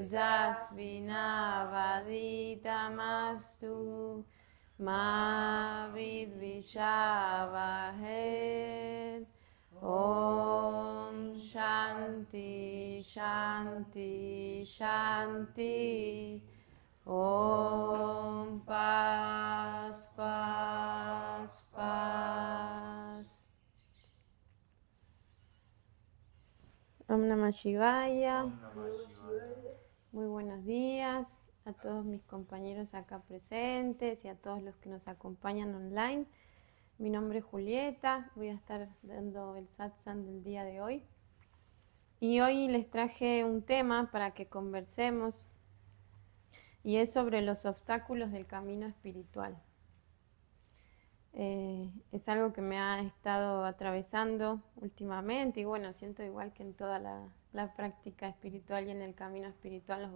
tejasvina vaditamastu ma vidvishavahet. Om Shanti Shanti Shanti. Om Paz Paz Paz. Om Namah Shivaya. Muy buenos días a todos mis compañeros acá presentes y a todos los que nos acompañan online. Mi nombre es Julieta, voy a estar dando el satsang del día de hoy. Y hoy les traje un tema para que conversemos y es sobre los obstáculos del camino espiritual. Es algo que me ha estado atravesando últimamente y bueno, siento igual que en toda la práctica espiritual y en el camino espiritual nos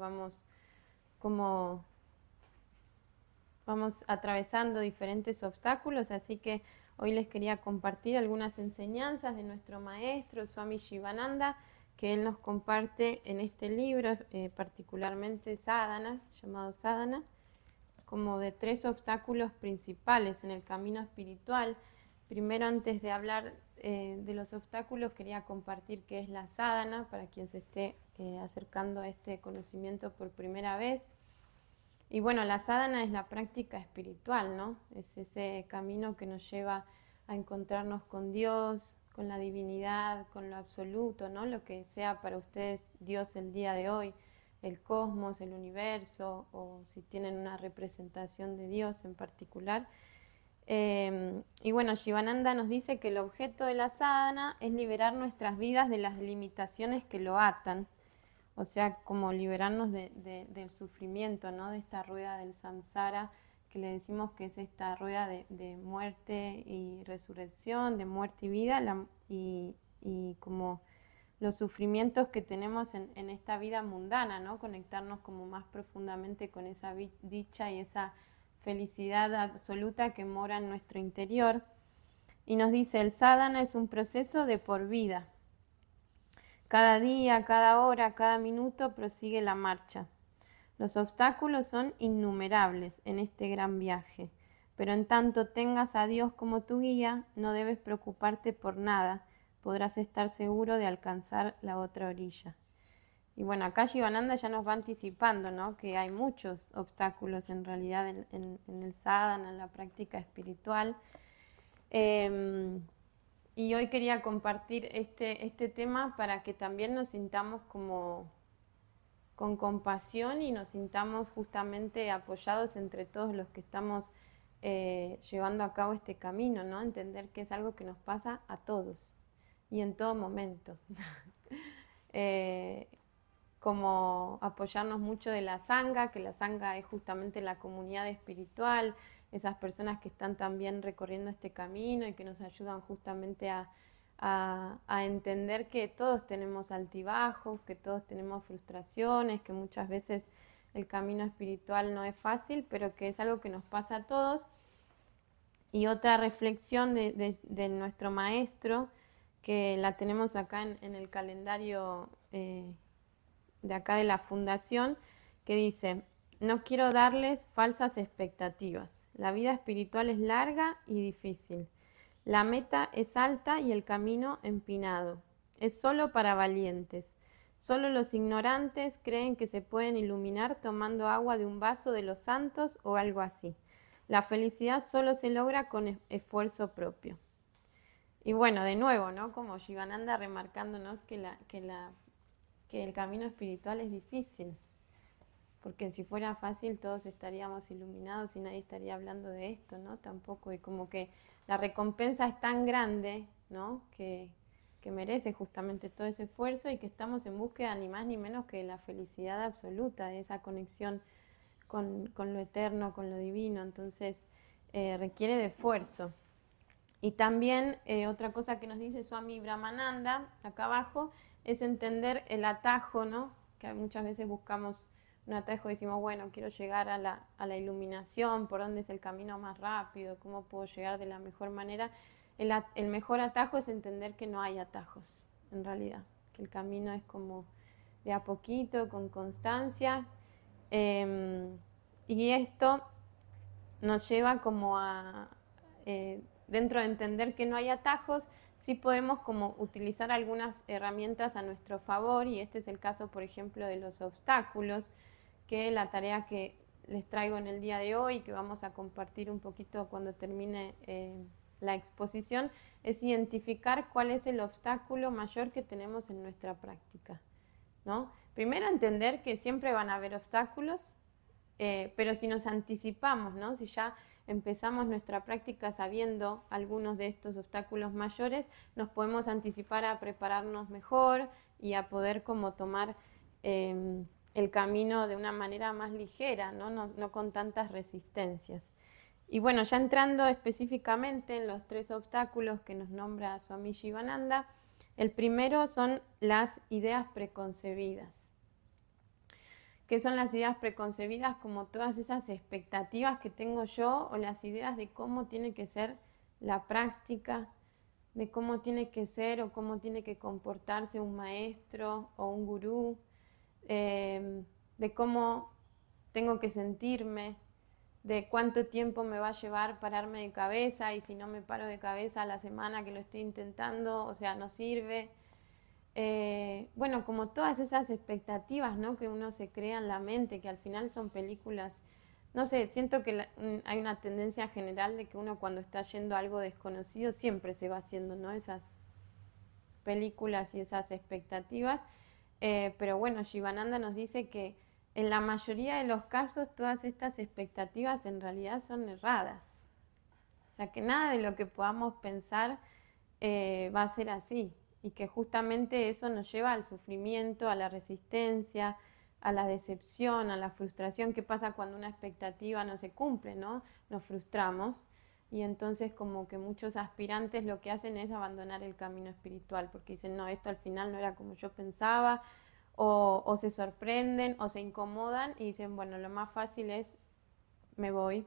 vamos atravesando diferentes obstáculos, así que hoy les quería compartir algunas enseñanzas de nuestro maestro Swami Shivananda, que él nos comparte en este libro, particularmente Sadhana, llamado Sadhana, como de 3 obstáculos principales en el camino espiritual. Primero, antes de hablar de los obstáculos, quería compartir qué es la sadhana para quien se esté acercando a este conocimiento por primera vez. Y bueno, la sadhana es la práctica espiritual, ¿no? Es ese camino que nos lleva a encontrarnos con Dios, con la divinidad, con lo absoluto, ¿no? Lo que sea para ustedes Dios el día de hoy, el cosmos, el universo, o si tienen una representación de Dios en particular. Y bueno, Shivananda nos dice que el objeto de la sadhana es liberar nuestras vidas de las limitaciones que lo atan, o sea, como liberarnos del sufrimiento, ¿no? De esta rueda del samsara, que le decimos que es esta rueda de muerte y resurrección, de muerte y vida, y como los sufrimientos que tenemos en esta vida mundana, ¿no? Conectarnos como más profundamente con esa dicha y esa felicidad absoluta que mora en nuestro interior. Y nos dice, el sadhana es un proceso de por vida. Cada día, cada hora, cada minuto prosigue la marcha. Los obstáculos son innumerables en este gran viaje, pero en tanto tengas a Dios como tu guía, no debes preocuparte por nada, podrás estar seguro de alcanzar la otra orilla. Y bueno, acá Shivananda ya nos va anticipando, ¿no? Que hay muchos obstáculos en realidad en el sadhana, en la práctica espiritual. Y hoy quería compartir este tema para que también nos sintamos como con compasión y nos sintamos justamente apoyados entre todos los que estamos llevando a cabo este camino, ¿no? Entender que es algo que nos pasa a todos y en todo momento. Como apoyarnos mucho de la sangha, que la sangha es justamente la comunidad espiritual, esas personas que están también recorriendo este camino y que nos ayudan justamente a entender que todos tenemos altibajos, que todos tenemos frustraciones, que muchas veces el camino espiritual no es fácil, pero que es algo que nos pasa a todos. Y otra reflexión de nuestro maestro, que la tenemos acá en el calendario de acá de la fundación, que dice, no quiero darles falsas expectativas. La vida espiritual es larga y difícil. La meta es alta y el camino empinado. Es solo para valientes. Solo los ignorantes creen que se pueden iluminar tomando agua de un vaso de los santos o algo así. La felicidad solo se logra con esfuerzo propio. Y bueno, de nuevo, ¿no? Como Shivananda remarcándonos que el camino espiritual es difícil, porque si fuera fácil todos estaríamos iluminados y nadie estaría hablando de esto, ¿no? Tampoco, y como que la recompensa es tan grande, ¿no? Que merece justamente todo ese esfuerzo y que estamos en búsqueda ni más ni menos que de la felicidad absoluta, de esa conexión con lo eterno, con lo divino, entonces requiere de esfuerzo. Y también otra cosa que nos dice Swami Brahmananda, acá abajo, es entender el atajo, ¿no? Que muchas veces buscamos un atajo y decimos, bueno, quiero llegar a la iluminación, ¿por dónde es el camino más rápido? ¿Cómo puedo llegar de la mejor manera? El mejor atajo es entender que no hay atajos, en realidad, que el camino es como de a poquito, con constancia. Y esto nos lleva como a, dentro de entender que no hay atajos, sí podemos como utilizar algunas herramientas a nuestro favor, y este es el caso, por ejemplo, de los obstáculos, que la tarea que les traigo en el día de hoy, que vamos a compartir un poquito cuando termine la exposición, es identificar cuál es el obstáculo mayor que tenemos en nuestra práctica, ¿no? Primero entender que siempre van a haber obstáculos, pero si nos anticipamos, ¿no? Si ya empezamos nuestra práctica sabiendo algunos de estos obstáculos mayores, nos podemos anticipar a prepararnos mejor y a poder como tomar el camino de una manera más ligera, ¿no? No con tantas resistencias. Y bueno, ya entrando específicamente en los 3 obstáculos que nos nombra Swami Shivananda, el primero son las ideas preconcebidas. ¿Qué son las ideas preconcebidas? Como todas esas expectativas que tengo yo, o las ideas de cómo tiene que ser la práctica, de cómo tiene que ser o cómo tiene que comportarse un maestro o un gurú, de cómo tengo que sentirme, de cuánto tiempo me va a llevar pararme de cabeza, y si no me paro de cabeza a la semana que lo estoy intentando, o sea, no sirve. Bueno, como todas esas expectativas, ¿no?, que uno se crea en la mente, que al final son películas. No sé, siento que hay una tendencia general de que uno, cuando está yendo a algo desconocido, siempre se va haciendo, ¿no?, esas películas y esas expectativas. Pero bueno, Shivananda nos dice que en la mayoría de los casos todas estas expectativas en realidad son erradas. O sea, que nada de lo que podamos pensar va a ser así, y que justamente eso nos lleva al sufrimiento, a la resistencia, a la decepción, a la frustración. ¿Qué pasa cuando una expectativa no se cumple, no? Nos frustramos, y entonces como que muchos aspirantes lo que hacen es abandonar el camino espiritual, porque dicen, no, esto al final no era como yo pensaba, o se sorprenden o se incomodan y dicen, bueno, lo más fácil es me voy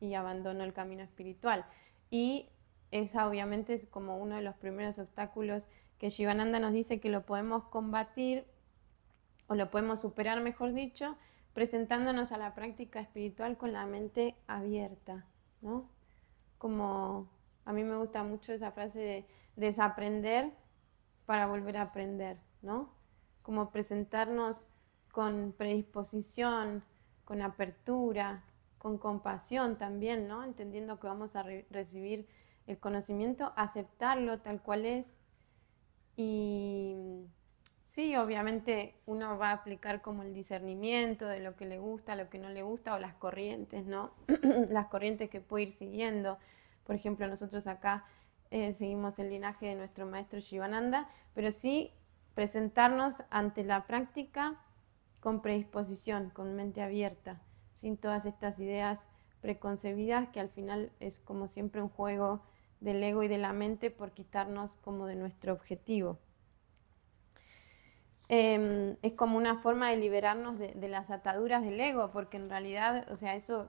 y abandono el camino espiritual. Y esa obviamente es como uno de los primeros obstáculos que Shivananda nos dice que lo podemos combatir, o lo podemos superar, mejor dicho, presentándonos a la práctica espiritual con la mente abierta, ¿no? Como a mí me gusta mucho esa frase de desaprender para volver a aprender, ¿no? Como presentarnos con predisposición, con apertura, con compasión también, ¿no? Entendiendo que vamos a recibir el conocimiento, aceptarlo tal cual es. Y sí, obviamente uno va a aplicar como el discernimiento de lo que le gusta, lo que no le gusta, o las corrientes, ¿no? Las corrientes que puede ir siguiendo. Por ejemplo, nosotros acá seguimos el linaje de nuestro maestro Shivananda, pero sí presentarnos ante la práctica con predisposición, con mente abierta, sin todas estas ideas preconcebidas, que al final es como siempre un juego del ego y de la mente por quitarnos como de nuestro objetivo. Es como una forma de liberarnos de las ataduras del ego, porque en realidad, o sea, eso,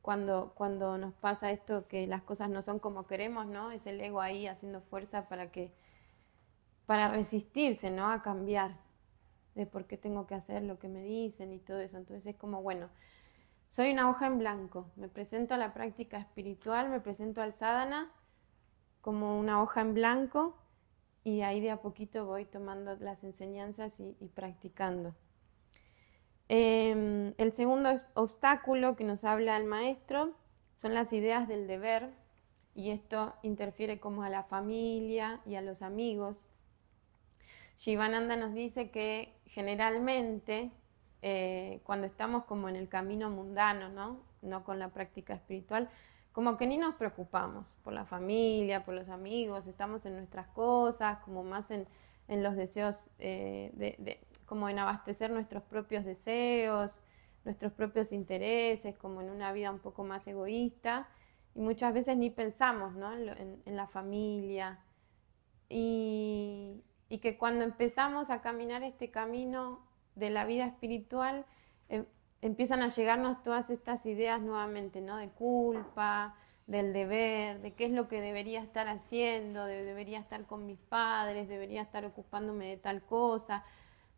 cuando nos pasa esto, que las cosas no son como queremos, ¿no? Es el ego ahí haciendo fuerza para resistirse, ¿no?, a cambiar, de por qué tengo que hacer lo que me dicen y todo eso. Entonces es como, bueno, soy una hoja en blanco, me presento a la práctica espiritual, me presento al sadhana como una hoja en blanco, y ahí de a poquito voy tomando las enseñanzas y practicando. El segundo obstáculo que nos habla el maestro son las ideas del deber, y esto interfiere como a la familia y a los amigos. Shivananda nos dice que generalmente cuando estamos como en el camino mundano, no con la práctica espiritual, como que ni nos preocupamos por la familia, por los amigos, estamos en nuestras cosas, como más en los deseos, como en abastecer nuestros propios deseos, nuestros propios intereses, como en una vida un poco más egoísta, y muchas veces ni pensamos, ¿no?, en la familia. Y que cuando empezamos a caminar este camino de la vida espiritual, empiezan a llegarnos todas estas ideas nuevamente, ¿no?, de culpa, del deber, de qué es lo que debería estar haciendo, debería estar con mis padres, debería estar ocupándome de tal cosa.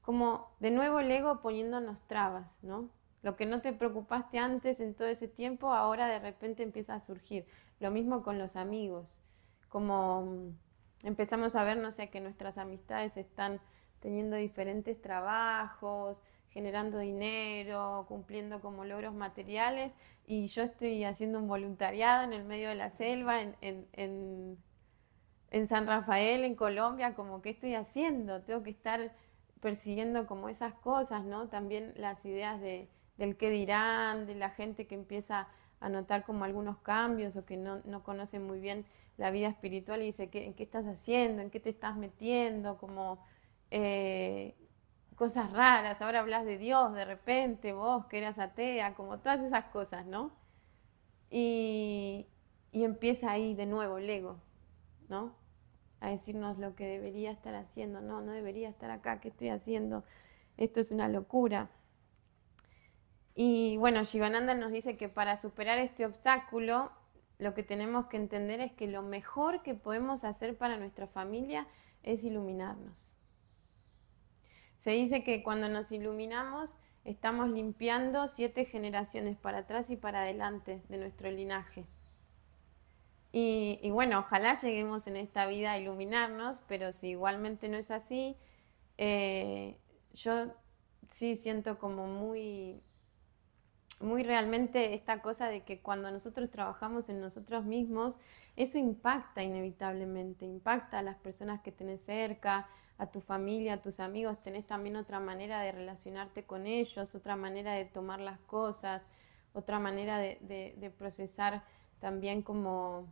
como de nuevo el ego poniéndonos trabas, ¿no? Lo que no te preocupaste antes en todo ese tiempo, ahora de repente empieza a surgir. Lo mismo con los amigos, como empezamos a ver, no sé, que nuestras amistades están teniendo diferentes trabajos, generando dinero, cumpliendo como logros materiales, y yo estoy haciendo un voluntariado en el medio de la selva, en San Rafael, en Colombia, como que estoy haciendo, tengo que estar persiguiendo como esas cosas, ¿no? También las ideas del qué dirán, de la gente que empieza a notar como algunos cambios o que no conoce muy bien la vida espiritual y dice, ¿en qué estás haciendo? ¿En qué te estás metiendo? Como eh, cosas raras, ahora hablas de Dios de repente, vos que eras atea, como todas esas cosas, ¿no? Y, y empieza ahí de nuevo el ego, ¿no? A decirnos lo que debería estar haciendo. No, no debería estar acá, ¿qué estoy haciendo? Esto es una locura. Y bueno, Shivananda nos dice que para superar este obstáculo, lo que tenemos que entender es que lo mejor que podemos hacer para nuestra familia es iluminarnos. Se dice que cuando nos iluminamos, estamos limpiando 7 generaciones para atrás y para adelante de nuestro linaje. Y bueno, ojalá lleguemos en esta vida a iluminarnos, pero si igualmente no es así, yo sí siento como muy realmente esta cosa de que cuando nosotros trabajamos en nosotros mismos, eso impacta inevitablemente, impacta a las personas que tenés cerca, a tu familia, a tus amigos, tenés también otra manera de relacionarte con ellos, otra manera de tomar las cosas, otra manera de procesar también como,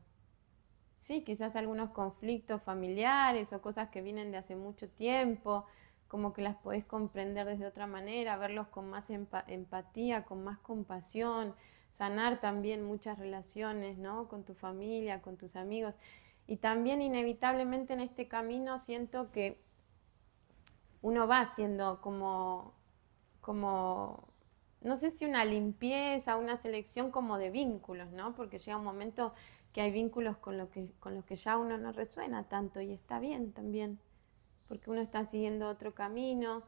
sí, quizás algunos conflictos familiares o cosas que vienen de hace mucho tiempo, como que las podés comprender desde otra manera, verlos con más empatía, con más compasión, sanar también muchas relaciones, ¿no? Con tu familia, con tus amigos. Y también inevitablemente en este camino siento que uno va haciendo como, no sé si una limpieza, una selección como de vínculos, ¿no? Porque llega un momento que hay vínculos con los que ya uno no resuena tanto y está bien también, porque uno está siguiendo otro camino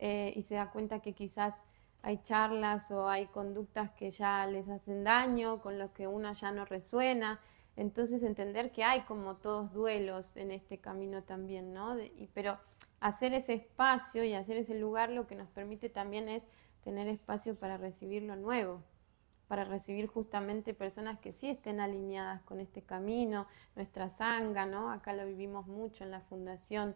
y se da cuenta que quizás hay charlas o hay conductas que ya les hacen daño, con los que uno ya no resuena. Entonces entender que hay como todos duelos en este camino también, ¿no? Pero hacer ese espacio y hacer ese lugar lo que nos permite también es tener espacio para recibir lo nuevo, para recibir justamente personas que sí estén alineadas con este camino, nuestra sangha, ¿no? Acá lo vivimos mucho en la fundación,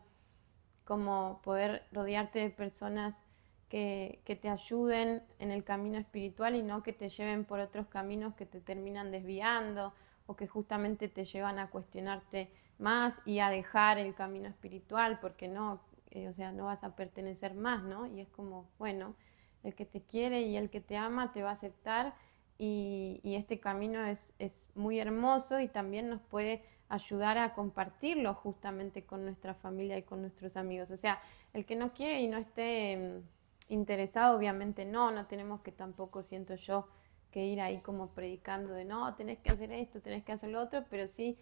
como poder rodearte de personas que te ayuden en el camino espiritual y no que te lleven por otros caminos que te terminan desviando o que justamente te llevan a cuestionarte más y a dejar el camino espiritual porque no, o sea, no vas a pertenecer más, ¿no? Y es como, bueno, el que te quiere y el que te ama te va a aceptar y este camino es muy hermoso y también nos puede ayudar a compartirlo justamente con nuestra familia y con nuestros amigos. O sea, el que no quiere y no esté interesado, obviamente no tenemos que tampoco, siento yo, que ir ahí como predicando de no, tenés que hacer esto, tenés que hacer lo otro, pero sí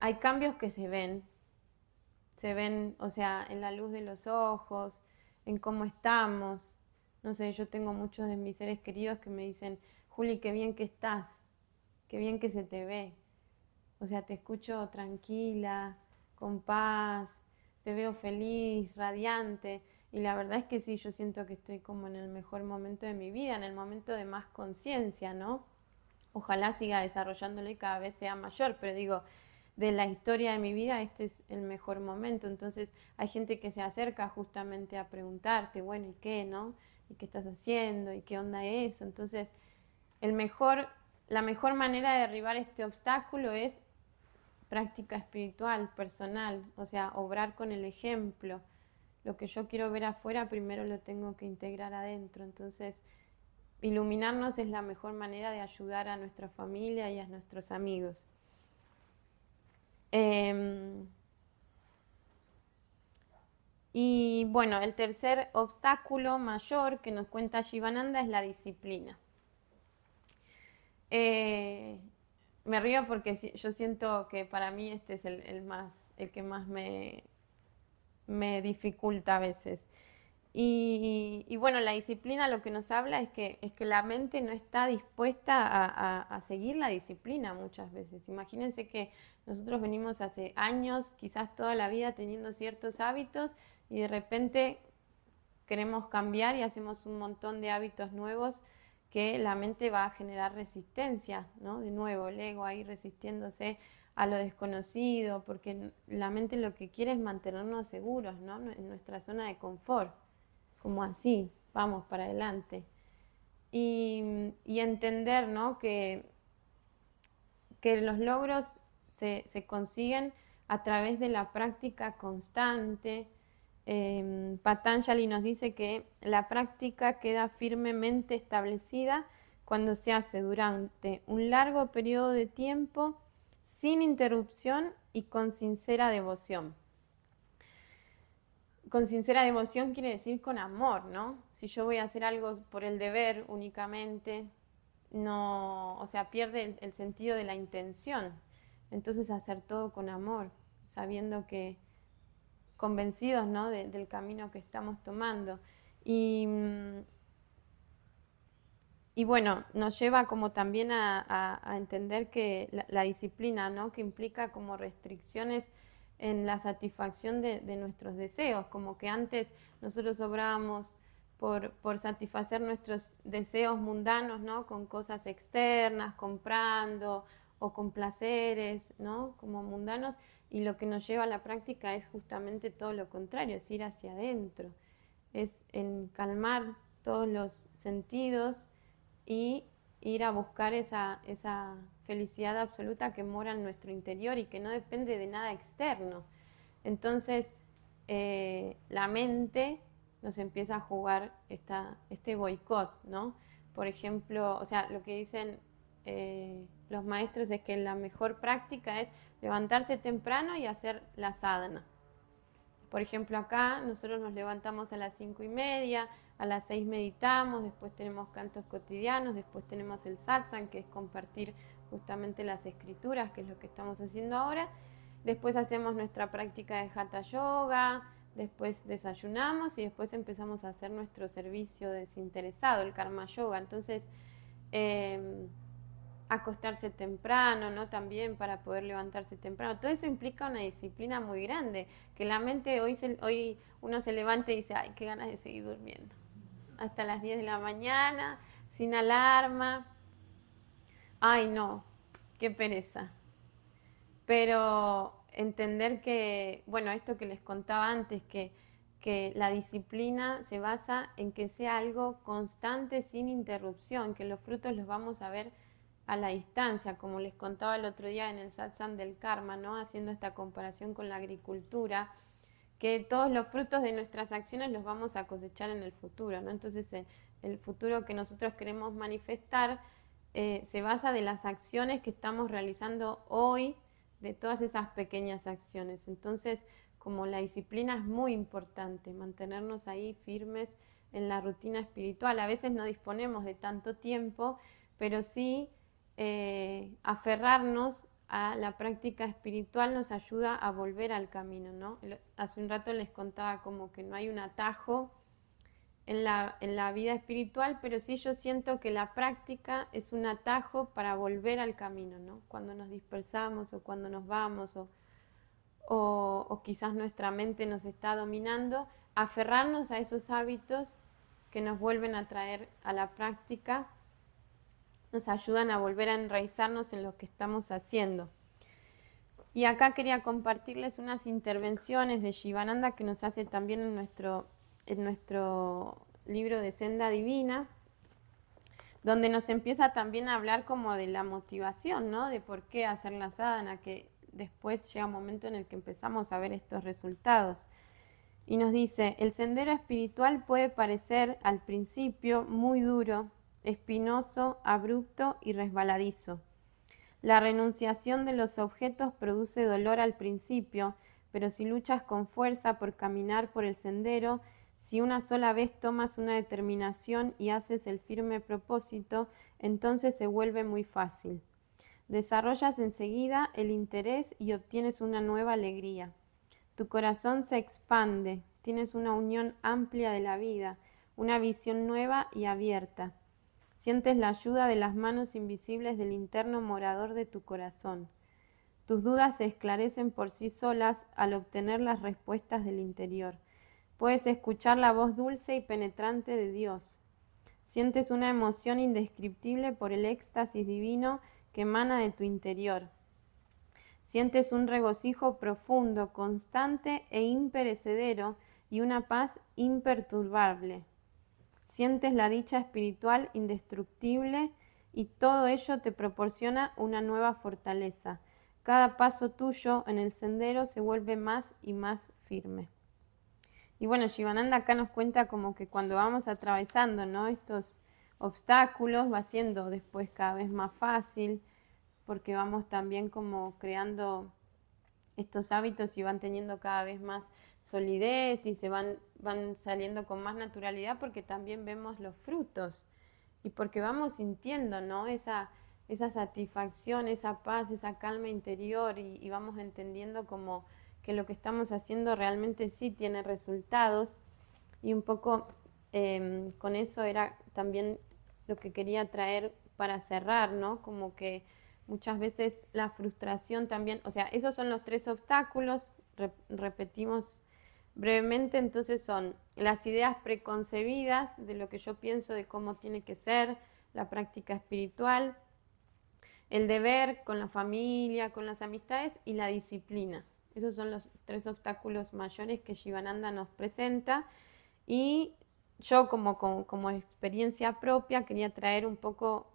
hay cambios que se ven, o sea, en la luz de los ojos, en cómo estamos. No sé, yo tengo muchos de mis seres queridos que me dicen, Juli, qué bien que estás, qué bien que se te ve. O sea, te escucho tranquila, con paz, te veo feliz, radiante. Y la verdad es que sí, yo siento que estoy como en el mejor momento de mi vida, en el momento de más conciencia, ¿no? Ojalá siga desarrollándolo y cada vez sea mayor, pero digo, de la historia de mi vida este es el mejor momento. Entonces hay gente que se acerca justamente a preguntarte, bueno, ¿y qué, no? ¿Y qué estás haciendo? ¿Y qué onda eso? Entonces, la mejor manera de derribar este obstáculo es práctica espiritual, personal, o sea, obrar con el ejemplo. Lo que yo quiero ver afuera, primero lo tengo que integrar adentro. Entonces, iluminarnos es la mejor manera de ayudar a nuestra familia y a nuestros amigos. Y bueno, el tercer obstáculo mayor que nos cuenta Shivananda es la disciplina. Me río porque yo siento que para mí este es el que más me dificulta a veces. Y bueno, la disciplina lo que nos habla es que la mente no está dispuesta a seguir la disciplina muchas veces. Imagínense que nosotros venimos hace años, quizás toda la vida, teniendo ciertos hábitos y de repente queremos cambiar y hacemos un montón de hábitos nuevos que la mente va a generar resistencia, ¿no? De nuevo, el ego ahí resistiéndose a lo desconocido, porque la mente lo que quiere es mantenernos seguros, ¿no? En nuestra zona de confort, como así, vamos para adelante. Y entender, ¿no? Que los logros se consiguen a través de la práctica constante. Patanjali nos dice que la práctica queda firmemente establecida cuando se hace durante un largo periodo de tiempo, sin interrupción y con sincera devoción. Con sincera devoción quiere decir con amor, ¿no? Si yo voy a hacer algo por el deber únicamente, no, o sea, pierde el sentido de la intención. Entonces hacer todo con amor, sabiendo que convencidos, ¿no? del camino que estamos tomando. Y bueno, nos lleva como también a entender que la disciplina, ¿no? Que implica como restricciones en la satisfacción de nuestros deseos, como que antes nosotros obrábamos por satisfacer nuestros deseos mundanos, ¿no? Con cosas externas, comprando o con placeres, ¿no? Como mundanos, y lo que nos lleva a la práctica es justamente todo lo contrario, es ir hacia adentro, es en calmar todos los sentidos y ir a buscar esa felicidad absoluta que mora en nuestro interior y que no depende de nada externo. Entonces, la mente nos empieza a jugar este boicot, ¿no? Por ejemplo, o sea, lo que dicen los maestros es que la mejor práctica es levantarse temprano y hacer la sadhana. Por ejemplo, acá nosotros nos levantamos a las 5:30, a las 6 meditamos, después tenemos cantos cotidianos, después tenemos el satsang, que es compartir justamente las escrituras, que es lo que estamos haciendo ahora. Después hacemos nuestra práctica de hatha yoga, después desayunamos y después empezamos a hacer nuestro servicio desinteresado, el karma yoga. Entonces, acostarse temprano, ¿no? También para poder levantarse temprano. Todo eso implica una disciplina muy grande, que la mente hoy uno se levanta y dice, ay, qué ganas de seguir durmiendo. Hasta las 10 de la mañana, sin alarma. Ay, no, qué pereza. Pero entender que, bueno, esto que les contaba antes, que la disciplina se basa en que sea algo constante, sin interrupción, que los frutos los vamos a ver a la distancia, como les contaba el otro día en el satsang del karma, ¿no? Haciendo esta comparación con la agricultura, que todos los frutos de nuestras acciones los vamos a cosechar en el futuro, ¿no? Entonces el futuro que nosotros queremos manifestar se basa de las acciones que estamos realizando hoy, de todas esas pequeñas acciones. Entonces, como la disciplina es muy importante, mantenernos ahí firmes en la rutina espiritual. A veces no disponemos de tanto tiempo, pero sí aferrarnos a la práctica espiritual nos ayuda a volver al camino, ¿no? Hace un rato les contaba como que no hay un atajo en la vida espiritual, pero sí yo siento que la práctica es un atajo para volver al camino, ¿no? Cuando nos dispersamos o cuando nos vamos o quizás nuestra mente nos está dominando, aferrarnos a esos hábitos que nos vuelven a traer a la práctica, nos ayudan a volver a enraizarnos en lo que estamos haciendo. Y acá quería compartirles unas intervenciones de Shivananda que nos hace también en nuestro libro de Senda Divina, donde nos empieza también a hablar como de la motivación, ¿no? De por qué hacer la sadhana, que después llega un momento en el que empezamos a ver estos resultados. Y nos dice, el sendero espiritual puede parecer al principio muy duro, espinoso, abrupto y resbaladizo. La renunciación de los objetos produce dolor al principio, pero si luchas con fuerza por caminar por el sendero, si una sola vez tomas una determinación y haces el firme propósito, entonces se vuelve muy fácil. Desarrollas enseguida el interés y obtienes una nueva alegría. Tu corazón se expande, tienes una unión amplia de la vida, una visión nueva y abierta. Sientes la ayuda de las manos invisibles del interno morador de tu corazón. Tus dudas se esclarecen por sí solas al obtener las respuestas del interior. Puedes escuchar la voz dulce y penetrante de Dios. Sientes una emoción indescriptible por el éxtasis divino que emana de tu interior. Sientes un regocijo profundo, constante e imperecedero y una paz imperturbable. Sientes la dicha espiritual indestructible y todo ello te proporciona una nueva fortaleza. Cada paso tuyo en el sendero se vuelve más y más firme. Y bueno, Shivananda acá nos cuenta como que cuando vamos atravesando, ¿no?, estos obstáculos va siendo después cada vez más fácil, porque vamos también como creando estos hábitos y van teniendo cada vez más solidez y se van saliendo con más naturalidad, porque también vemos los frutos y porque vamos sintiendo, ¿no?, esa satisfacción, esa paz, esa calma interior y vamos entendiendo como que lo que estamos haciendo realmente sí tiene resultados. Y un poco con eso era también lo que quería traer para cerrar, ¿no? Como que muchas veces la frustración también, o sea, esos son los 3 obstáculos, repetimos brevemente, entonces son las ideas preconcebidas de lo que yo pienso de cómo tiene que ser la práctica espiritual, el deber con la familia, con las amistades y la disciplina. Esos son los 3 obstáculos mayores que Shivananda nos presenta, y yo como experiencia propia quería traer un poco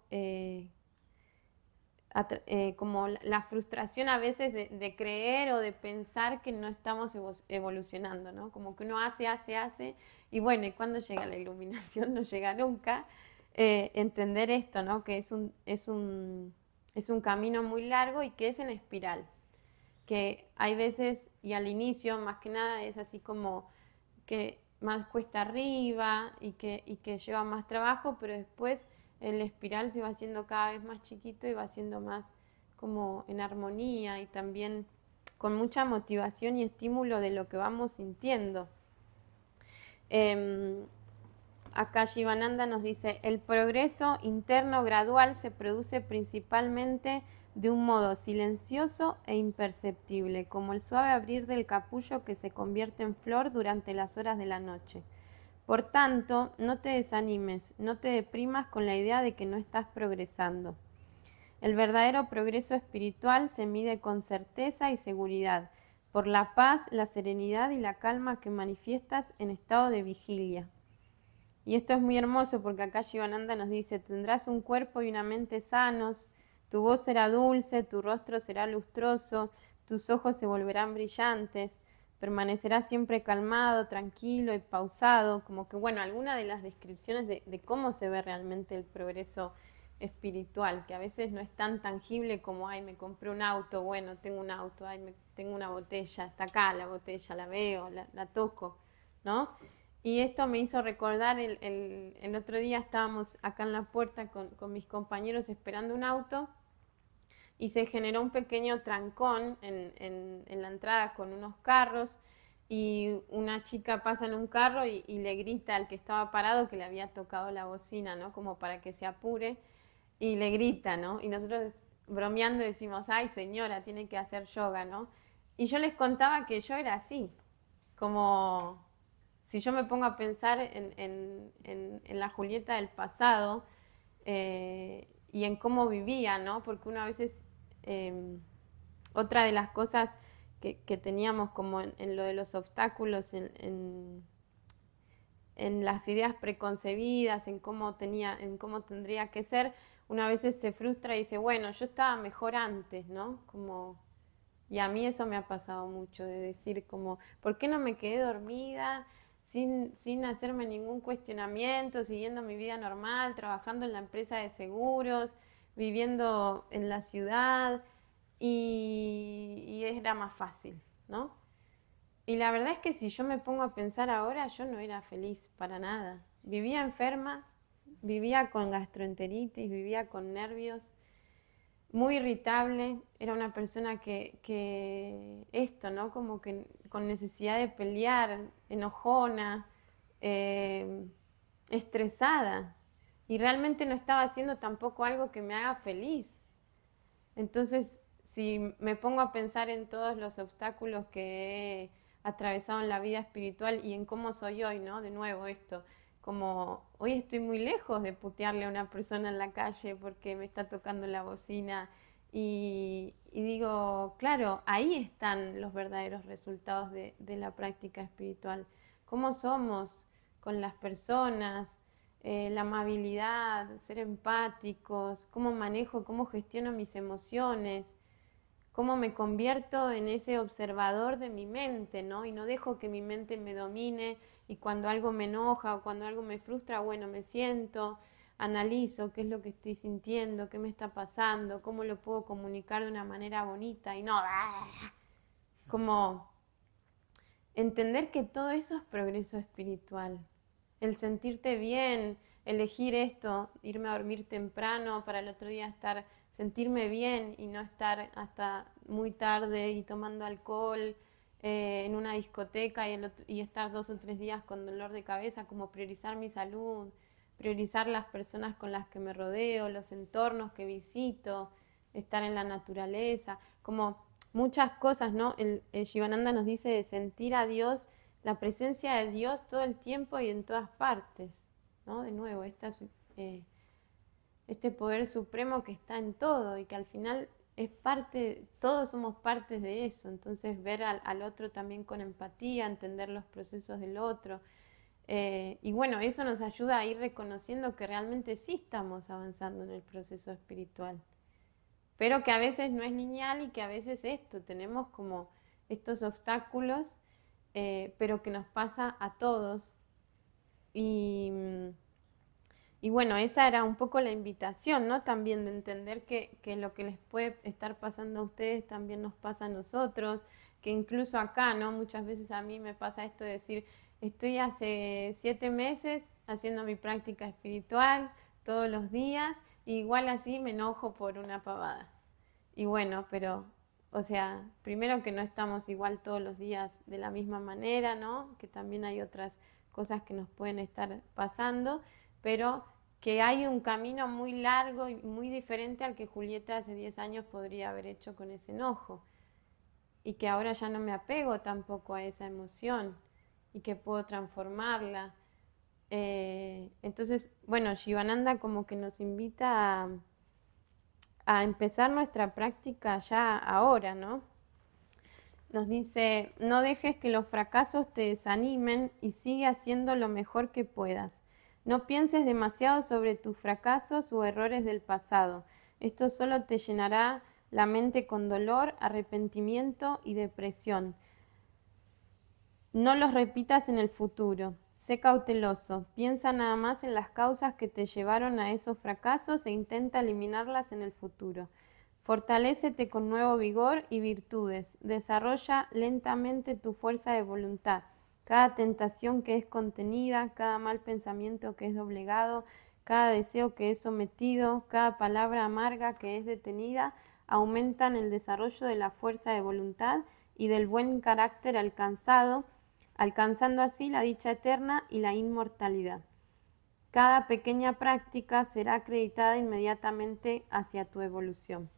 como la frustración a veces de creer o de pensar que no estamos evolucionando, ¿no? Como que uno hace, y bueno, ¿y cuándo llega la iluminación? No llega nunca. Entender esto, ¿no? Que es un camino muy largo y que es en espiral. Que hay veces, y al inicio más que nada es así como que más cuesta arriba y que lleva más trabajo, pero después el espiral se va haciendo cada vez más chiquito y va siendo más como en armonía y también con mucha motivación y estímulo de lo que vamos sintiendo. Acá Shivananda nos dice, el progreso interno gradual se produce principalmente de un modo silencioso e imperceptible, como el suave abrir del capullo que se convierte en flor durante las horas de la noche. Por tanto, no te desanimes, no te deprimas con la idea de que no estás progresando. El verdadero progreso espiritual se mide con certeza y seguridad, por la paz, la serenidad y la calma que manifiestas en estado de vigilia. Y esto es muy hermoso porque acá Shivananda nos dice, tendrás un cuerpo y una mente sanos, tu voz será dulce, tu rostro será lustroso, tus ojos se volverán brillantes, permanecerás siempre calmado, tranquilo y pausado, como que bueno, alguna de las descripciones de cómo se ve realmente el progreso espiritual, que a veces no es tan tangible como, ay, me compré un auto, bueno, tengo un auto, ay, tengo una botella, está acá la botella, la veo, la toco, ¿no? Y esto me hizo recordar, el otro día estábamos acá en la puerta con mis compañeros esperando un auto y se generó un pequeño trancón en la entrada con unos carros y una chica pasa en un carro y le grita al que estaba parado que le había tocado la bocina, ¿no? Como para que se apure y le grita, ¿no? Y nosotros bromeando decimos, ay señora, tiene que hacer yoga, ¿no? Y yo les contaba que yo era así, como si yo me pongo a pensar en la Julieta del pasado y en cómo vivía, ¿no? Porque uno a veces, otra de las cosas que teníamos como en lo de los obstáculos, en las ideas preconcebidas, en cómo tendría que ser, una vez se frustra y dice, bueno, yo estaba mejor antes, ¿no? Como, y a mí eso me ha pasado mucho, de decir como, ¿por qué no me quedé dormida sin hacerme ningún cuestionamiento, siguiendo mi vida normal, trabajando en la empresa de seguros, viviendo en la ciudad? Y era más fácil, ¿no? Y la verdad es que si yo me pongo a pensar ahora, yo no era feliz para nada. Vivía enferma, vivía con gastroenteritis, vivía con nervios, muy irritable, era una persona que esto, ¿no? Como que con necesidad de pelear, enojona, eh, estresada, y realmente no estaba haciendo tampoco algo que me haga feliz. Entonces, si me pongo a pensar en todos los obstáculos que he atravesado en la vida espiritual y en cómo soy hoy, ¿no? De nuevo esto, como hoy estoy muy lejos de putearle a una persona en la calle porque me está tocando la bocina y digo, claro, ahí están los verdaderos resultados de la práctica espiritual. ¿Cómo somos con las personas? La amabilidad, ser empáticos, cómo manejo, cómo gestiono mis emociones, cómo me convierto en ese observador de mi mente, ¿no? Y no dejo que mi mente me domine y cuando algo me enoja o cuando algo me frustra, bueno, me siento, analizo qué es lo que estoy sintiendo, qué me está pasando, cómo lo puedo comunicar de una manera bonita y no como entender que todo eso es progreso espiritual. El sentirte bien, elegir esto, irme a dormir temprano para el otro día sentirme bien y no estar hasta muy tarde y tomando alcohol en una discoteca y estar 2 o 3 días con dolor de cabeza, como priorizar mi salud, priorizar las personas con las que me rodeo, los entornos que visito, estar en la naturaleza, como muchas cosas, ¿no? El Shivananda nos dice de sentir a Dios, la presencia de Dios todo el tiempo y en todas partes, ¿no? De nuevo, este poder supremo que está en todo y que al final es parte, todos somos partes de eso, entonces ver al otro también con empatía, entender los procesos del otro. Y bueno, eso nos ayuda a ir reconociendo que realmente sí estamos avanzando en el proceso espiritual, pero que a veces no es lineal y que a veces tenemos como estos obstáculos, pero que nos pasa a todos. Y, y bueno, esa era un poco la invitación, ¿no? También de entender que lo que les puede estar pasando a ustedes también nos pasa a nosotros, que incluso acá, ¿no? Muchas veces a mí me pasa esto de decir, estoy hace 7 meses haciendo mi práctica espiritual todos los días, y igual así me enojo por una pavada. Y bueno, pero, o sea, primero que no estamos igual todos los días de la misma manera, ¿no? Que también hay otras cosas que nos pueden estar pasando, pero que hay un camino muy largo y muy diferente al que Julieta hace 10 años podría haber hecho con ese enojo. Y que ahora ya no me apego tampoco a esa emoción y que puedo transformarla. Entonces, bueno, Shivananda como que nos invita a empezar nuestra práctica ya ahora, ¿no? Nos dice, no dejes que los fracasos te desanimen y sigue haciendo lo mejor que puedas. No pienses demasiado sobre tus fracasos o errores del pasado. Esto solo te llenará la mente con dolor, arrepentimiento y depresión. No los repitas en el futuro. Sé cauteloso. Piensa nada más en las causas que te llevaron a esos fracasos e intenta eliminarlas en el futuro. Fortalécete con nuevo vigor y virtudes. Desarrolla lentamente tu fuerza de voluntad. Cada tentación que es contenida, cada mal pensamiento que es doblegado, cada deseo que es sometido, cada palabra amarga que es detenida, aumentan el desarrollo de la fuerza de voluntad y del buen carácter alcanzando así la dicha eterna y la inmortalidad. Cada pequeña práctica será acreditada inmediatamente hacia tu evolución.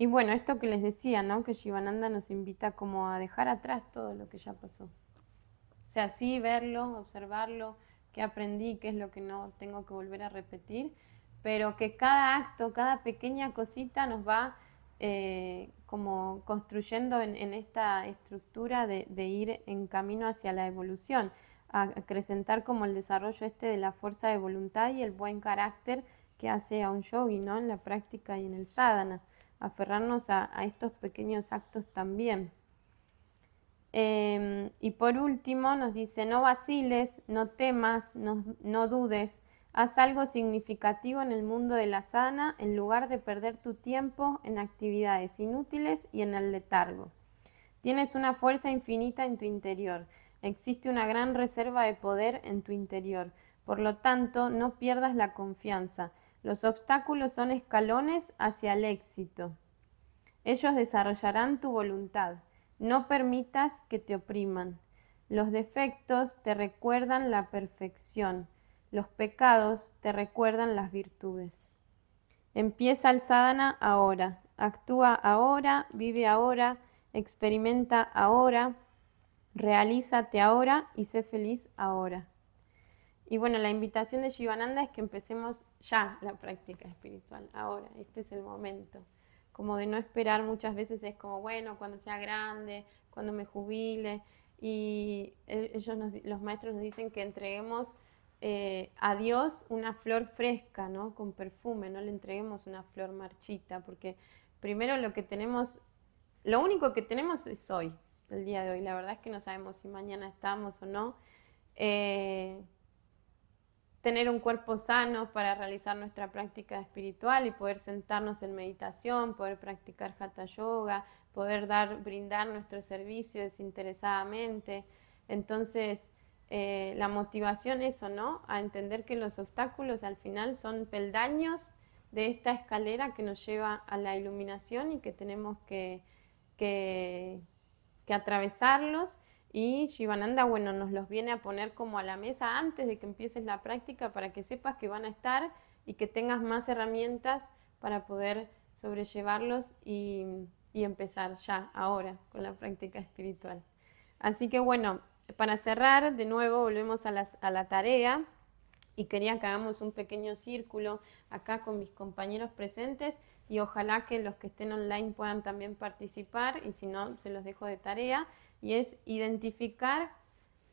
Y bueno, esto que les decía, ¿no? Que Shivananda nos invita como a dejar atrás todo lo que ya pasó. O sea, sí verlo, observarlo, qué aprendí, qué es lo que no tengo que volver a repetir, pero que cada acto, cada pequeña cosita nos va como construyendo en esta estructura de ir en camino hacia la evolución, a acrecentar como el desarrollo de la fuerza de voluntad y el buen carácter que hace a un yogi, ¿no? En la práctica y en el sadhana, aferrarnos a estos pequeños actos también. Y por último nos dice, no vaciles, no temas, no dudes, haz algo significativo en el mundo de la sadhana en lugar de perder tu tiempo en actividades inútiles y en el letargo. Tienes una fuerza infinita en tu interior, existe una gran reserva de poder en tu interior. Por lo tanto, no pierdas la confianza. Los obstáculos son escalones hacia el éxito. Ellos desarrollarán tu voluntad. No permitas que te opriman. Los defectos te recuerdan la perfección. Los pecados te recuerdan las virtudes. Empieza el sadhana ahora. Actúa ahora, vive ahora, experimenta ahora, realízate ahora y sé feliz ahora. Y bueno, la invitación de Shivananda es que empecemos ya la práctica espiritual, ahora, este es el momento. Como de no esperar, muchas veces es como, bueno, cuando sea grande, cuando me jubile. Y los maestros nos dicen que entreguemos a Dios una flor fresca, ¿no? Con perfume, no le entreguemos una flor marchita, porque primero lo único que tenemos es hoy, el día de hoy. La verdad es que no sabemos si mañana estamos o no. Tener un cuerpo sano para realizar nuestra práctica espiritual y poder sentarnos en meditación, poder practicar hatha yoga, poder brindar nuestro servicio desinteresadamente. Entonces, la motivación es eso, ¿no? A entender que los obstáculos al final son peldaños de esta escalera que nos lleva a la iluminación y que tenemos que atravesarlos. Y Shivananda, bueno, nos los viene a poner como a la mesa antes de que empieces la práctica para que sepas que van a estar y que tengas más herramientas para poder sobrellevarlos y empezar ya, ahora, con la práctica espiritual. Así que bueno, para cerrar, de nuevo volvemos a la tarea y quería que hagamos un pequeño círculo acá con mis compañeros presentes y ojalá que los que estén online puedan también participar y si no, se los dejo de tarea. Y es identificar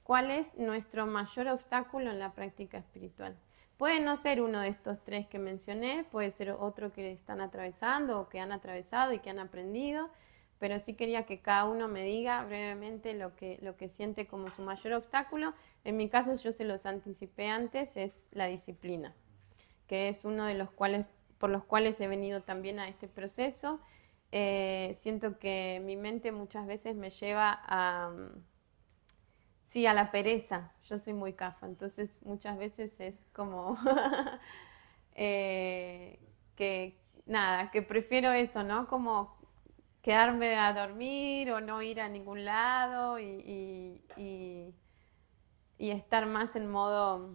cuál es nuestro mayor obstáculo en la práctica espiritual. Puede no ser uno de estos tres que mencioné, puede ser otro que están atravesando o que han atravesado y que han aprendido, pero sí quería que cada uno me diga brevemente lo que siente como su mayor obstáculo. En mi caso, yo se los anticipé antes, es la disciplina, que es uno de los cuales, por los cuales he venido también a este proceso. Siento que mi mente muchas veces me lleva sí, a la pereza. Yo soy muy cafa, entonces muchas veces es como que nada, que prefiero eso, ¿no? Como quedarme a dormir o no ir a ningún lado y estar más en modo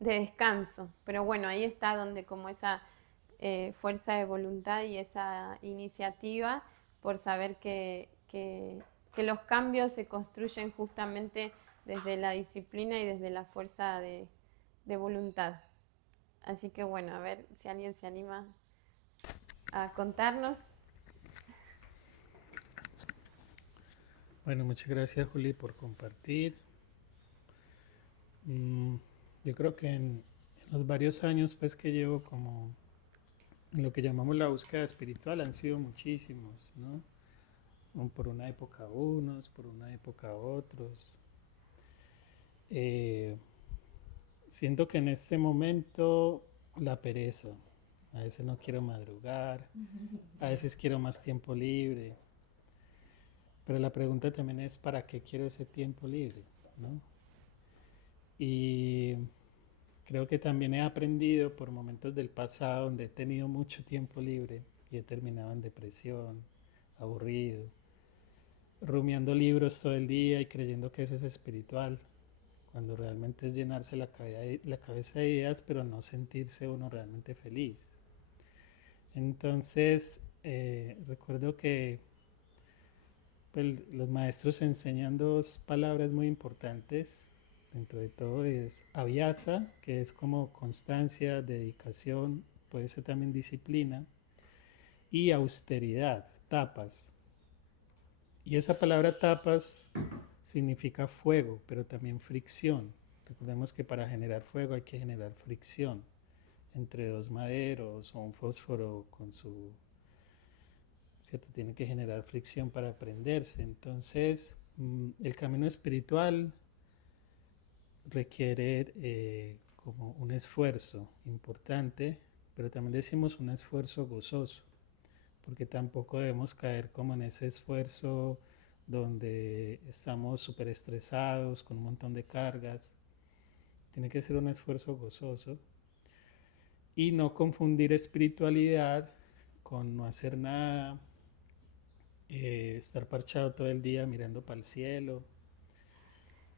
de descanso. Pero bueno, ahí está donde como esa fuerza de voluntad y esa iniciativa por saber que los cambios se construyen justamente desde la disciplina y desde la fuerza de voluntad. Así que bueno, a ver si alguien se anima a contarnos. Bueno, muchas gracias Juli por compartir. Yo creo que en los varios años pues que llevo como en lo que llamamos la búsqueda espiritual han sido muchísimos, ¿no? Por una época unos, por una época otros. Siento que en este momento la pereza, a veces no quiero madrugar, a veces quiero más tiempo libre, pero la pregunta también es ¿para qué quiero ese tiempo libre? ¿No? Y creo que también he aprendido por momentos del pasado donde he tenido mucho tiempo libre y he terminado en depresión, aburrido, rumiando libros todo el día y creyendo que eso es espiritual, cuando realmente es llenarse la cabeza de ideas, pero no sentirse uno realmente feliz. Entonces, recuerdo que pues, los maestros enseñan dos palabras muy importantes. Dentro de todo es abhyasa, que es como constancia, dedicación, puede ser también disciplina, y austeridad, tapas. Y esa palabra tapas significa fuego, pero también fricción. Recordemos que para generar fuego hay que generar fricción entre dos maderos o un fósforo con su... ¿Cierto? Tiene que generar fricción para prenderse. Entonces, el camino espiritual requiere como un esfuerzo importante, pero también decimos un esfuerzo gozoso, porque tampoco debemos caer como en ese esfuerzo donde estamos súper estresados, con un montón de cargas, tiene que ser un esfuerzo gozoso y no confundir espiritualidad con no hacer nada, estar parchado todo el día mirando para el cielo.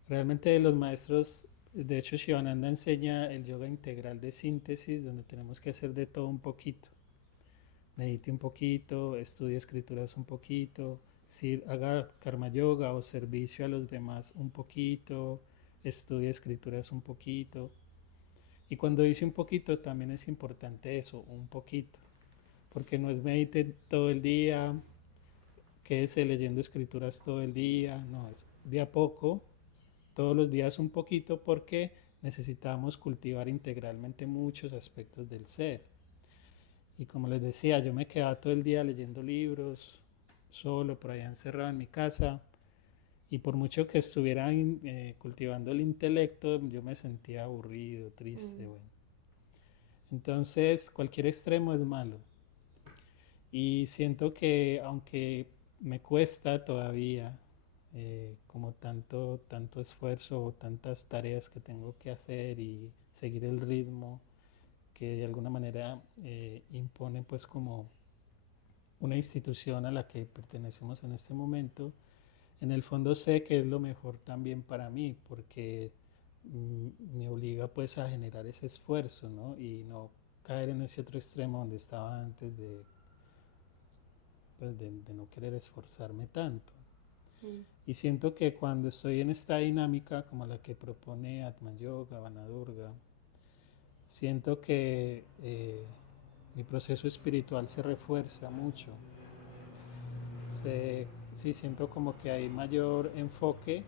Realmente los maestros, de hecho Shivananda enseña el yoga integral de síntesis, donde tenemos que hacer de todo un poquito. Medite un poquito, estudie escrituras un poquito, si haga karma yoga o servicio a los demás un poquito, estudie escrituras un poquito. Y cuando dice un poquito también es importante eso, un poquito, porque no es medite todo el día, quédese leyendo escrituras todo el día, no, es de a poco, todos los días un poquito, porque necesitamos cultivar integralmente muchos aspectos del ser. Y como les decía, yo me quedaba todo el día leyendo libros, solo, por allá encerrado en mi casa, y por mucho que estuviera cultivando el intelecto, yo me sentía aburrido, triste, bueno. Entonces, cualquier extremo es malo. Y siento que aunque me cuesta todavía, como tanto esfuerzo o tantas tareas que tengo que hacer y seguir el ritmo que de alguna manera impone pues como una institución a la que pertenecemos en este momento, en el fondo sé que es lo mejor también para mí, porque me obliga pues a generar ese esfuerzo, ¿no? Y no caer en ese otro extremo donde estaba antes pues de no querer esforzarme tanto. Y siento que cuando estoy en esta dinámica como la que propone Atman Yoga, Vanadurga, siento que mi proceso espiritual se refuerza mucho. Sí, siento como que hay mayor enfoque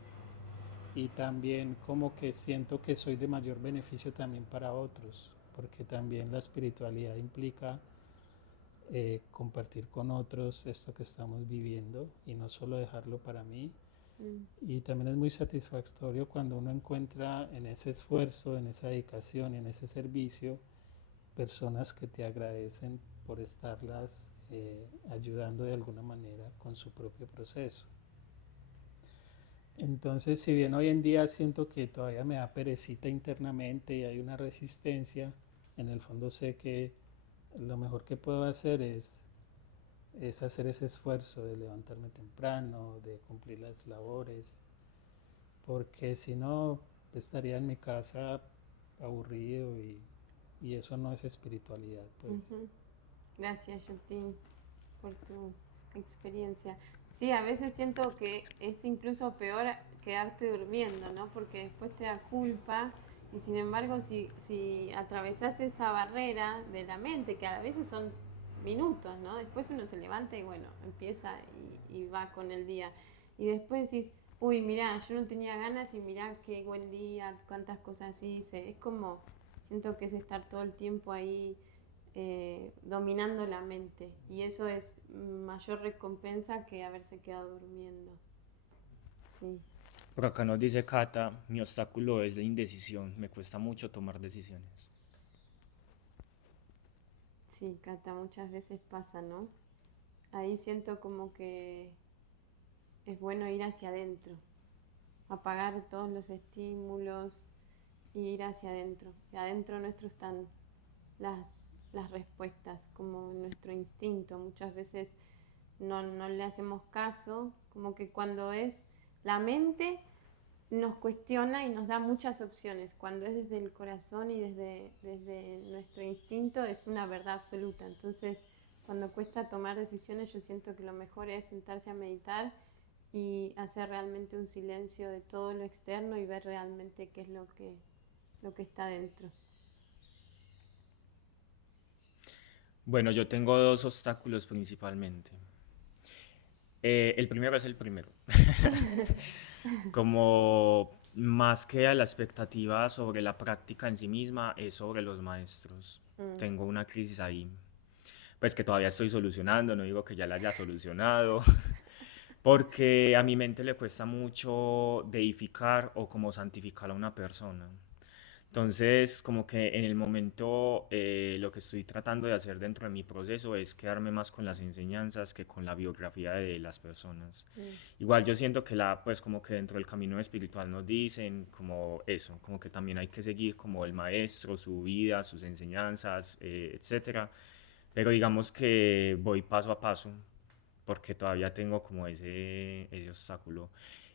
y también como que siento que soy de mayor beneficio también para otros, porque también la espiritualidad implica compartir con otros esto que estamos viviendo y no solo dejarlo para mí. Y también es muy satisfactorio cuando uno encuentra en ese esfuerzo, en esa dedicación, en ese servicio, personas que te agradecen por estarlas ayudando de alguna manera con su propio proceso. Entonces, si bien hoy en día siento que todavía me da perecita internamente y hay una resistencia, en el fondo sé que lo mejor que puedo hacer es hacer ese esfuerzo de levantarme temprano, de cumplir las labores, porque si no estaría en mi casa aburrido y eso no es espiritualidad, pues. Gracias, Yutin, por tu experiencia. Sí, a veces siento que es incluso peor quedarte durmiendo, ¿no? Porque después te da culpa y sin embargo si atravesás esa barrera de la mente, que a veces son minutos, ¿no? Después uno se levanta y bueno, empieza y va con el día. Y después decís, uy, mirá, yo no tenía ganas y mirá qué buen día, cuántas cosas hice. Es como, siento que es estar todo el tiempo ahí dominando la mente y eso es mayor recompensa que haberse quedado durmiendo. Sí. Por acá nos dice Cata, mi obstáculo es la indecisión, me cuesta mucho tomar decisiones. Sí, Cata, muchas veces pasa, ¿no? Ahí siento como que es bueno ir hacia adentro, apagar todos los estímulos e ir hacia adentro. Y adentro nuestro están las respuestas, como nuestro instinto. Muchas veces no le hacemos caso, como que cuando es la mente nos cuestiona y nos da muchas opciones. Cuando es desde el corazón y desde nuestro instinto es una verdad absoluta. Entonces, cuando cuesta tomar decisiones, yo siento que lo mejor es sentarse a meditar y hacer realmente un silencio de todo lo externo y ver realmente qué es lo que está dentro. Bueno, yo tengo dos obstáculos principalmente. El primero es el primero. Como más que a la expectativa sobre la práctica en sí misma, es sobre los maestros. Tengo una crisis ahí, pues que todavía estoy solucionando, no digo que ya la haya solucionado, porque a mi mente le cuesta mucho deificar o como santificar a una persona. Entonces, como que en el momento lo que estoy tratando de hacer dentro de mi proceso es quedarme más con las enseñanzas que con la biografía de las personas. Mm, Igual yo siento que pues como que dentro del camino espiritual nos dicen como eso, como que también hay que seguir como el maestro, su vida, sus enseñanzas, etcétera. Pero digamos que voy paso a paso porque todavía tengo como ese obstáculo.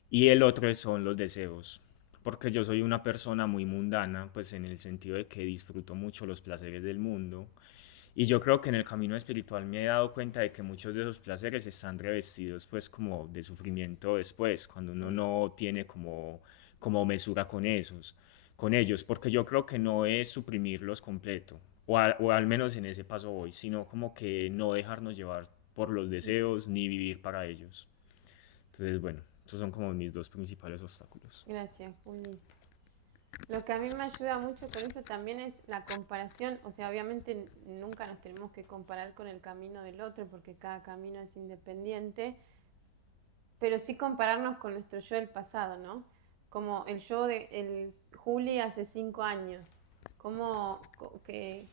Y el otro son los deseos, porque yo soy una persona muy mundana, pues en el sentido de que disfruto mucho los placeres del mundo. Y yo creo que en el camino espiritual me he dado cuenta de que muchos de esos placeres están revestidos pues como de sufrimiento después, cuando uno no tiene como mesura con ellos, porque yo creo que no es suprimirlos completo, o al menos en ese paso voy, sino como que no dejarnos llevar por los mm. deseos ni vivir para ellos. Entonces, bueno, esos son como mis dos principales obstáculos. Gracias, Juli. Lo que a mí me ayuda mucho con eso también es la comparación, o sea, obviamente nunca nos tenemos que comparar con el camino del otro porque cada camino es independiente, pero sí compararnos con nuestro yo del pasado, ¿no? Como el yo de el Juli hace 5 años, como que,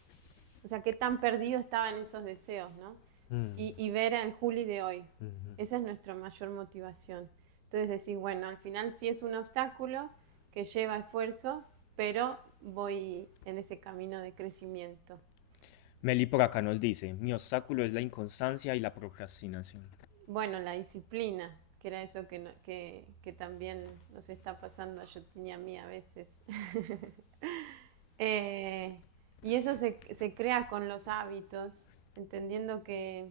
o sea, qué tan perdido estaba en esos deseos, ¿no? Mm, Y ver al Juli de hoy, ujú. esa es nuestra mayor motivación. Entonces decir, bueno, al final sí es un obstáculo que lleva esfuerzo, pero voy en ese camino de crecimiento. Meli por acá nos dice, mi obstáculo es la inconstancia y la procrastinación. Bueno, la disciplina, que era eso que también nos está pasando a Yotin y a mí a veces. Eh, y eso se crea con los hábitos, entendiendo que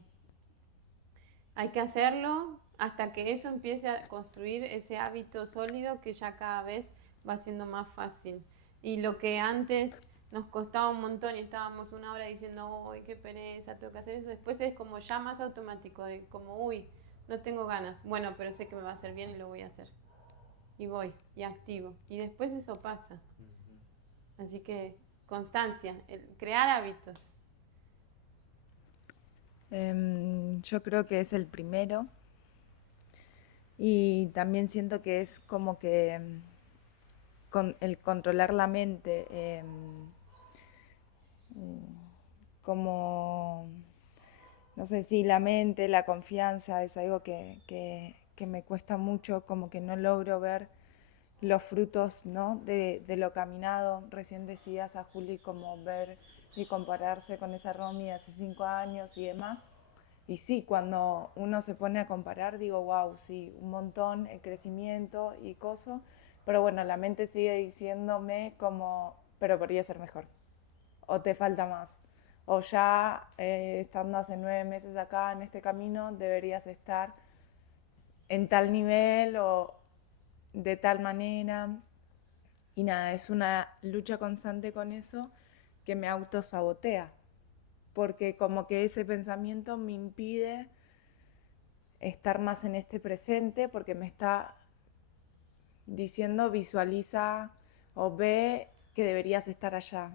hay que hacerlo hasta que eso empiece a construir ese hábito sólido que ya cada vez va siendo más fácil. Y lo que antes nos costaba un montón y estábamos una hora diciendo, uy, qué pereza, tengo que hacer eso, después es como ya más automático, de como, uy, no tengo ganas, bueno, pero sé que me va a hacer bien y lo voy a hacer. Y voy, y activo. Y después eso pasa. Así que constancia, crear hábitos. Yo creo que es el primero y también siento que es como que con el controlar la mente, como, no sé si la mente, la confianza es algo que me cuesta mucho, como que no logro ver los frutos, ¿no? de lo caminado. Recién decías a Juli como ver y compararse con esa Romy de hace 5 años y demás. Y sí, cuando uno se pone a comparar, digo, wow, sí, un montón, el crecimiento y cosas, pero bueno, la mente sigue diciéndome como, pero podría ser mejor, o te falta más, o ya estando hace 9 meses acá en este camino, deberías estar en tal nivel o de tal manera. Y nada, es una lucha constante con eso que me autosabotea, porque como que ese pensamiento me impide estar más en este presente porque me está diciendo visualiza o ve que deberías estar allá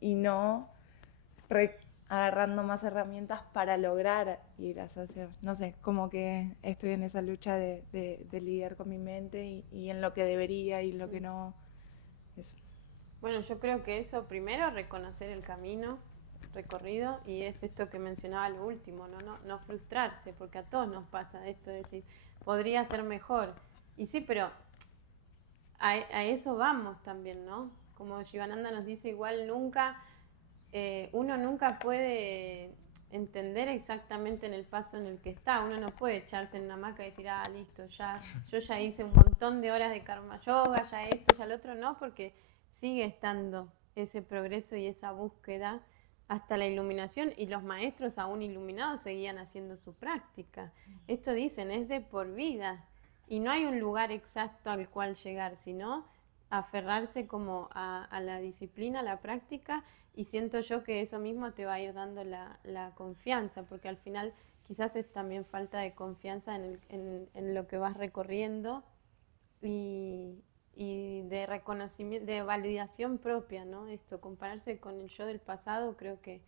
y no agarrando más herramientas para lograr ir hacia, no sé, como que estoy en esa lucha de lidiar con mi mente y en lo que debería y lo que no. Eso. Bueno, yo creo que eso primero, reconocer el camino recorrido y es esto que mencionaba lo último, no frustrarse, porque a todos nos pasa esto de decir, podría ser mejor. Y sí, pero a eso vamos también, ¿no? Como Shivananda nos dice, igual uno nunca puede entender exactamente en el paso en el que está. Uno no puede echarse en una hamaca y decir, ah, listo, yo ya hice un montón de horas de karma yoga, ya esto, ya lo otro, no, porque sigue estando ese progreso y esa búsqueda hasta la iluminación y los maestros aún iluminados seguían haciendo su práctica. Esto dicen, es de por vida y no hay un lugar exacto al cual llegar, sino aferrarse como a la disciplina, a la práctica y siento yo que eso mismo te va a ir dando la confianza, porque al final quizás es también falta de confianza en lo que vas recorriendo y de reconocimiento, de validación propia, ¿no? Esto, compararse con el yo del pasado creo que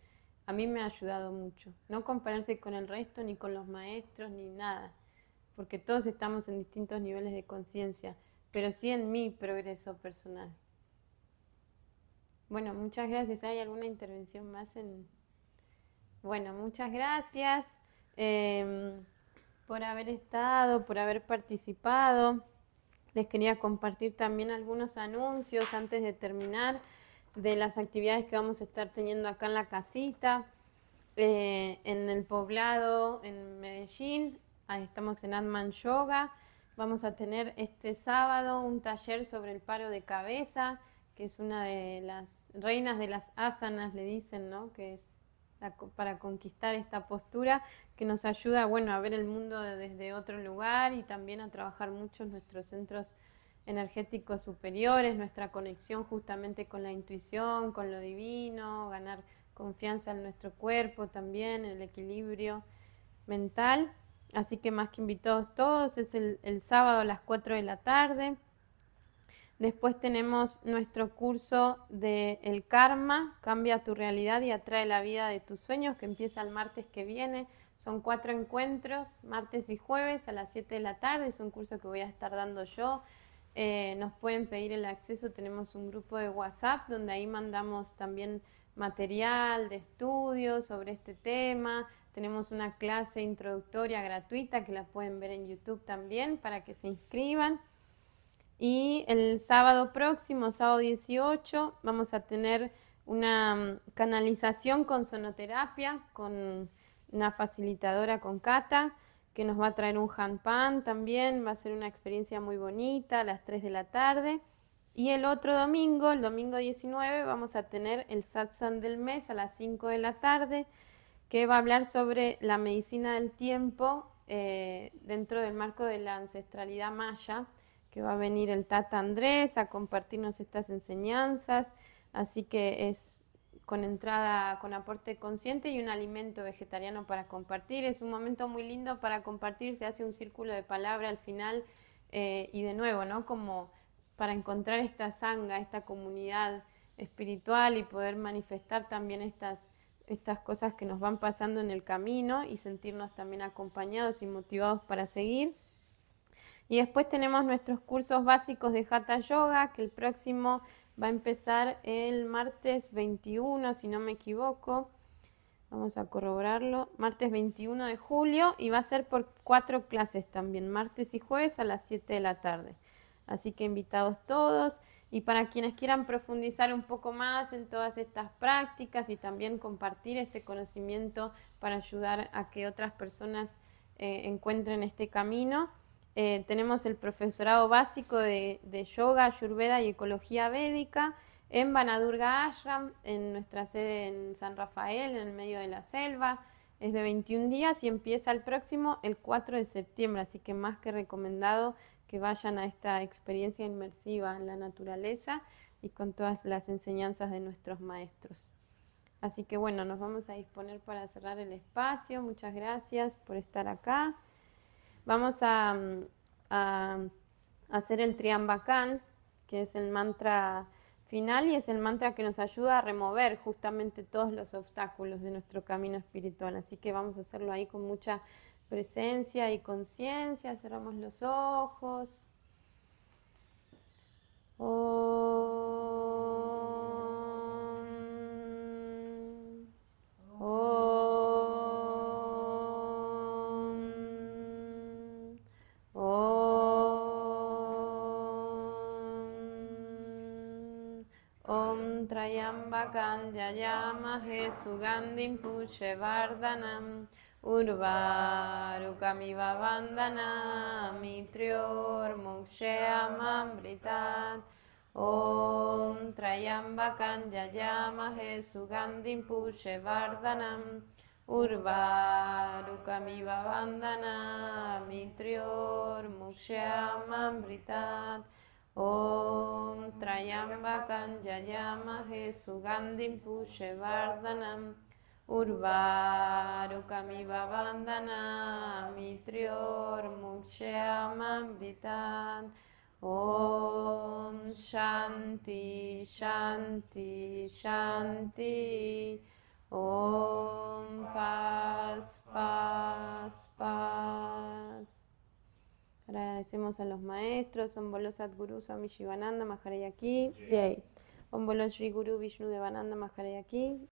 a mí me ha ayudado mucho. No compararse con el resto, ni con los maestros, ni nada, porque todos estamos en distintos niveles de conciencia, pero sí en mi progreso personal. Bueno, muchas gracias. ¿Hay alguna intervención más en...? Bueno, muchas gracias por haber estado, por haber participado. Les quería compartir también algunos anuncios antes de terminar de las actividades que vamos a estar teniendo acá en la casita. En el poblado, en Medellín, estamos en Atman Yoga. Vamos a tener este sábado un taller sobre el paro de cabeza, que es una de las reinas de las asanas, le dicen, ¿no? Que es para conquistar esta postura que nos ayuda, bueno, a ver el mundo desde otro lugar y también a trabajar mucho en nuestros centros energéticos superiores, nuestra conexión justamente con la intuición, con lo divino, ganar confianza en nuestro cuerpo también, el equilibrio mental. Así que más que invitados todos, es el sábado a las 4 de la tarde. Después tenemos nuestro curso de El Karma, cambia tu realidad y atrae la vida de tus sueños, que empieza el martes que viene. Son 4 encuentros, martes y jueves a las 7 de la tarde. Es un curso que voy a estar dando yo. Nos pueden pedir el acceso, tenemos un grupo de WhatsApp donde ahí mandamos también material de estudio sobre este tema. Tenemos una clase introductoria gratuita que la pueden ver en YouTube también para que se inscriban. Y el sábado próximo, sábado 18, vamos a tener una canalización con sonoterapia, con una facilitadora, con Cata, que nos va a traer un handpan también. Va a ser una experiencia muy bonita a las 3 de la tarde. Y el otro domingo, el domingo 19, vamos a tener el satsang del mes a las 5 de la tarde, que va a hablar sobre la medicina del tiempo dentro del marco de la ancestralidad maya, que va a venir el Tata Andrés a compartirnos estas enseñanzas, así que es con entrada, con aporte consciente y un alimento vegetariano para compartir. Es un momento muy lindo para compartir, se hace un círculo de palabra al final y de nuevo, ¿no? Como para encontrar esta sangha, esta comunidad espiritual y poder manifestar también estas cosas que nos van pasando en el camino y sentirnos también acompañados y motivados para seguir. Y después tenemos nuestros cursos básicos de Hatha Yoga, que el próximo va a empezar el martes 21, si no me equivoco. Vamos a corroborarlo. Martes 21 de julio y va a ser por 4 clases también, martes y jueves a las 7 de la tarde. Así que invitados todos. Y para quienes quieran profundizar un poco más en todas estas prácticas y también compartir este conocimiento para ayudar a que otras personas encuentren este camino, tenemos el profesorado básico de yoga, ayurveda y ecología védica en Vanadurga Ashram, en nuestra sede en San Rafael, en el medio de la selva. Es de 21 días y empieza el próximo, el 4 de septiembre, así que más que recomendado que vayan a esta experiencia inmersiva en la naturaleza y con todas las enseñanzas de nuestros maestros. Así que bueno, nos vamos a disponer para cerrar el espacio. Muchas gracias por estar acá. Vamos a hacer el Triambakan, que es el mantra final y es el mantra que nos ayuda a remover justamente todos los obstáculos de nuestro camino espiritual. Así que vamos a hacerlo ahí con mucha presencia y conciencia. Cerramos los ojos. Trayambakan yayamahe sugandhim pushevardhanam urvarukamiva vandhanami triyormuksheamamritat. Om Trayambakan yayamahe sugandhim pushevardhanam urvarukamiva vandhanami triyormuksheamamritat. Om Trayambakan yayamahe sugandhim pushevardhanam urvarukamiva vandhanami triyormuksheamamritat. Om Shanti Shanti Shanti. Om Paz Paz Paz. Agradecemos a los maestros, Om Bolo Sadguru Swami Shivananda Maharaj Ki Jai. Om Bolo Shri Guru Vishnu Devananda Maharaya Ki